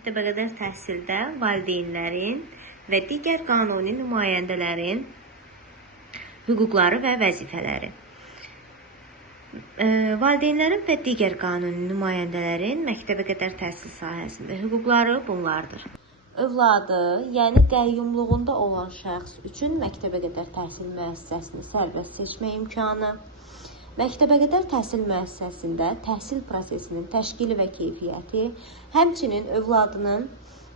Məktəbəqədər təhsildə valideynlərin və digər qanuni nümayəndələrin hüquqları və vəzifələri. Valideynlərin və digər qanuni nümayəndələrin məktəbəqədər təhsil sahəsində hüquqları bunlardır. Övladı, yəni qəyyumluğunda olan şəxs üçün məktəbəqədər təhsil müəssisəsini sərbəst seçmə imkanı, məktəbəqədər təhsil müəssisəsində təhsil prosesinin təşkili və keyfiyyəti, həmçinin övladının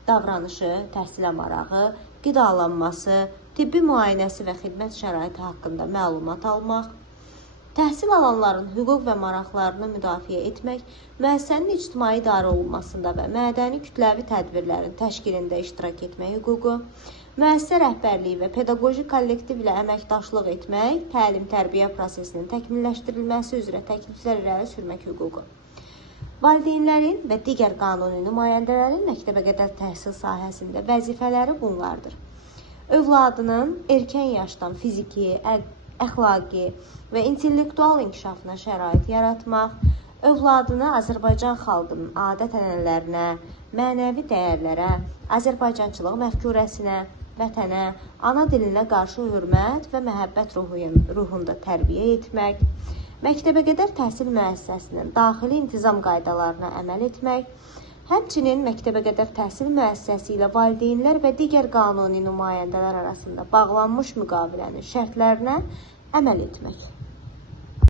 davranışı, təhsilə marağı, qidalanması, tibbi müayinəsi və xidmət şəraiti haqqında məlumat almaq, təhsil alanların hüquq və maraqlarını müdafiə etmək, müəssisənin ictimai idarə olunmasında və mədəni kütləvi tədbirlərin təşkilində iştirak etmək hüququ, müəssisə rəhbərliyi və pedaqoji kollektiv ilə əməkdaşlıq etmək, təlim-tərbiyə prosesinin təkmilləşdirilməsi üzrə təkliflər irəli sürmək hüququ. Valideynlərin və digər qanuni nümayəndələrin məktəbəqədər təhsil sahəsində vəzifələri bunlardır. Övladının erkən yaşdan fiziki, əxlaqi və intellektual inkişafına şərait yaratmaq, övladını Azərbaycan xalqının adət-ənənələrinə, mənəvi dəyərlərə, Azərbaycançılıq məfkurəsinə, vətənə, ana dilinə qarşı hörmət və məhəbbət ruhunda tərbiyə etmək, məktəbəqədər təhsil müəssisəsinin daxili intizam qaydalarına əməl etmək, həmçinin məktəbəqədər təhsil müəssisəsi ilə valideynlər və digər qanuni nümayəndələr arasında bağlanmış müqavilənin şərtlərinə əməl etmək.